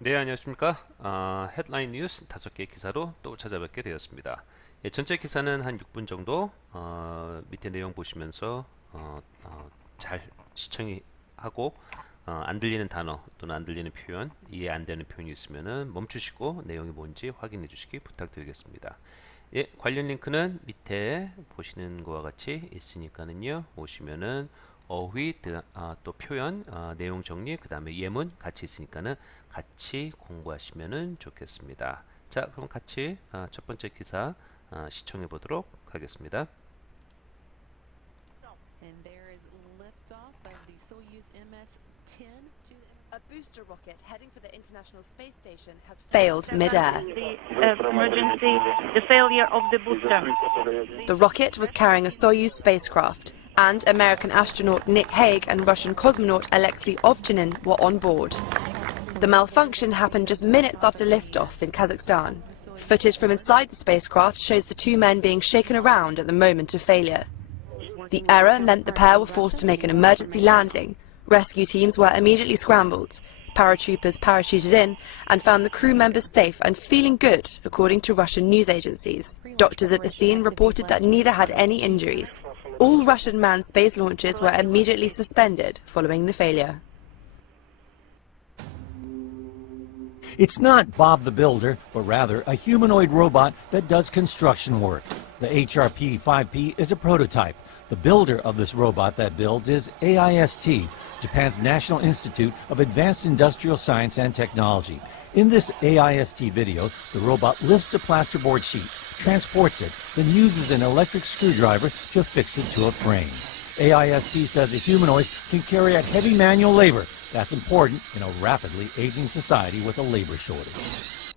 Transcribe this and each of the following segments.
네, 안녕하십니까. 헤드라인 뉴스 5개 기사로 또 찾아뵙게 되었습니다. 예, 전체 기사는 한 6분 정도 밑에 내용 보시면서 잘 시청하고 안 들리는 단어 또는 안 들리는 표현, 이해 안 되는 표현이 있으면 멈추시고 내용이 뭔지 확인해 주시기 부탁드리겠습니다. 예, 관련 링크는 밑에 보시는 것과 같이 있으니까는요. 오시면은 어휘, 또 표현, 내용 정리, 그 다음에 예문 같이 있으니까는 같이 공부하시면은 좋겠습니다. 자, 그럼 같이 첫 번째 기사 시청해 보도록 하겠습니다. A booster rocket heading for the International Space Station has failed mid-air. The failure of the booster. The rocket was carrying a Soyuz spacecraft, and American astronaut Nick Hague and Russian cosmonaut Alexei Ovchinin were on board. The malfunction happened just minutes after liftoff in Kazakhstan. Footage from inside the spacecraft shows the two men being shaken around at the moment of failure. The error meant the pair were forced to make an emergency landing. Rescue teams were immediately scrambled. Paratroopers parachuted in and found the crew members safe and feeling good, according to Russian news agencies. Doctors at the scene reported that neither had any injuries. All Russian manned space launches were immediately suspended following the failure. It's not Bob the Builder, but rather a humanoid robot that does construction work. The HRP-5P is a prototype. The builder of this robot that builds is AIST, Japan's National Institute of Advanced Industrial Science and Technology. In this AIST video, the robot lifts a plasterboard sheet, transports it, then uses an electric screwdriver to fix it to a frame. AIST says the humanoid can carry out heavy manual labor. That's important in a rapidly aging society with a labor shortage.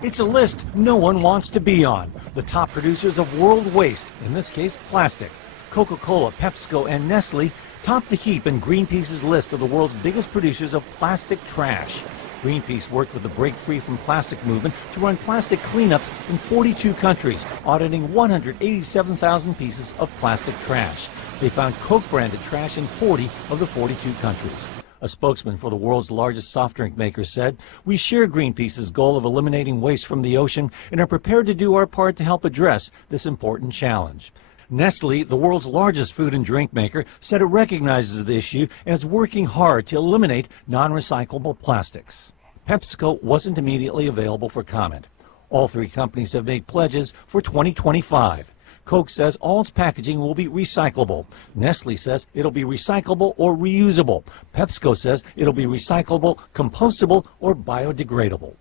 It's a list no one wants to be on. The top producers of world waste, in this case plastic. Coca-Cola, PepsiCo, and Nestle top the heap in Greenpeace's list of the world's biggest producers of plastic trash. Greenpeace worked with the Break Free from Plastic movement to run plastic cleanups in 42 countries, auditing 187,000 pieces of plastic trash. They found Coke-branded trash in 40 of the 42 countries. A spokesman for the world's largest soft drink maker said, "We share Greenpeace's goal of eliminating waste from the ocean and are prepared to do our part to help address this important challenge." Nestle, the world's largest food and drink maker, said it recognizes the issue and is working hard to eliminate non-recyclable plastics. PepsiCo wasn't immediately available for comment. All three companies have made pledges for 2025. Coke says all its packaging will be recyclable. Nestle says it'll be recyclable or reusable. PepsiCo says it'll be recyclable, compostable, or biodegradable.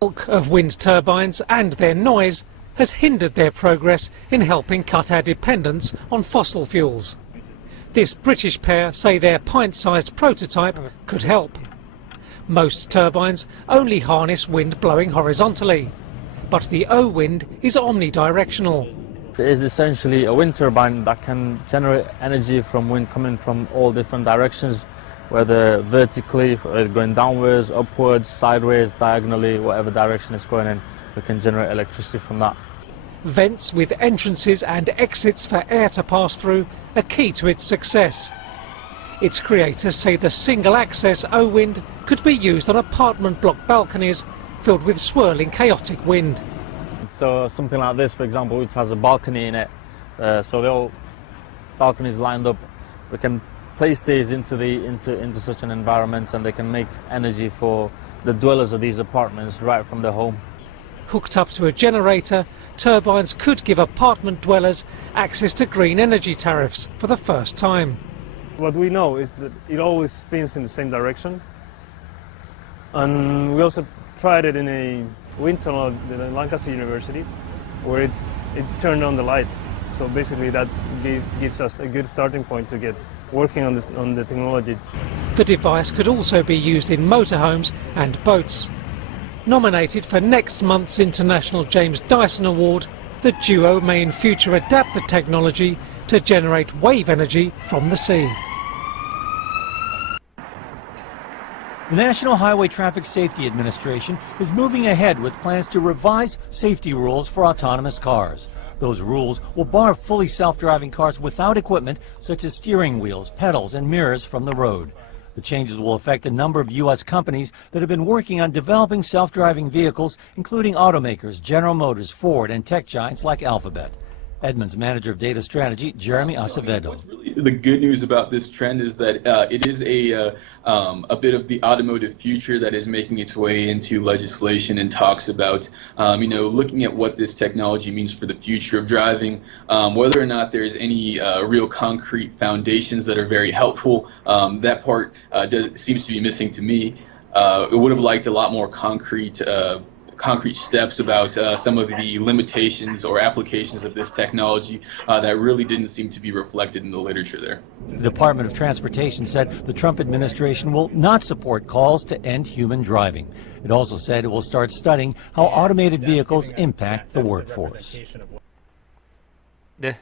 Bulk of wind turbines and their noise has hindered their progress in helping cut our dependence on fossil fuels. This British pair say their pint-sized prototype could help. Most turbines only harness wind blowing horizontally, but the O-wind is omnidirectional. It is essentially a wind turbine that can generate energy from wind coming from all different directions, whether vertically, going downwards, upwards, sideways, diagonally, whatever direction it's going in, we can generate electricity from that. Vents with entrances and exits for air to pass through are key to its success. Its creators say the single-access O-wind could be used on apartment block balconies filled with swirling, chaotic wind. So something like this, for example, which has a balcony in it, so the all balconies lined up, we can place these into such an environment, and they can make energy for the dwellers of these apartments right from their home. Hooked up to a generator, turbines could give apartment dwellers access to green energy tariffs for the first time. What we know is that it always spins in the same direction, and we also tried it in a wind tunnel at Lancaster University, where it turned on the light. So basically that gives us a good starting point to get working on the technology. The device could also be used in motorhomes and boats. Nominated for next month's International James Dyson Award, the duo may in future adapt the technology to generate wave energy from the sea. The National Highway Traffic Safety Administration is moving ahead with plans to revise safety rules for autonomous cars. Those rules will bar fully self-driving cars without equipment such as steering wheels, pedals, and mirrors from the road. The changes will affect a number of U.S. companies that have been working on developing self-driving vehicles, including automakers General Motors, Ford, and tech giants like Alphabet. Edmunds Manager of Data Strategy, Jeremy Acevedo. What's really the good news about this trend is that it is a bit of the automotive future that is making its way into legislation and talks about, looking at what this technology means for the future of driving, whether or not there's any real concrete foundations that are very helpful. That part seems to be missing to me. I would have liked a lot more concrete steps about some of the limitations or applications of this technology that really didn't seem to be reflected in the literature there. The Department of Transportation said the Trump administration will not support calls to end human driving. It also said it will start studying how automated vehicles impact the workforce. 네,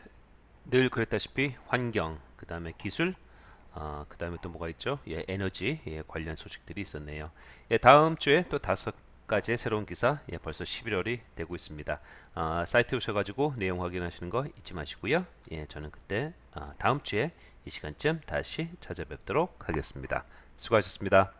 늘 그랬다시피 환경, 그 다음에 기술, 그 다음에 또 뭐가 있죠? 예, 에너지 관련 소식들이 있었네요. 예, 다음 주에 또 5가지의 새로운 기사, 예, 벌써 11월이 되고 있습니다. 사이트에 오셔가지고 내용 확인하시는 거 잊지 마시고요. 예, 저는 그때 다음 주에 이 시간쯤 다시 찾아뵙도록 하겠습니다. 수고하셨습니다.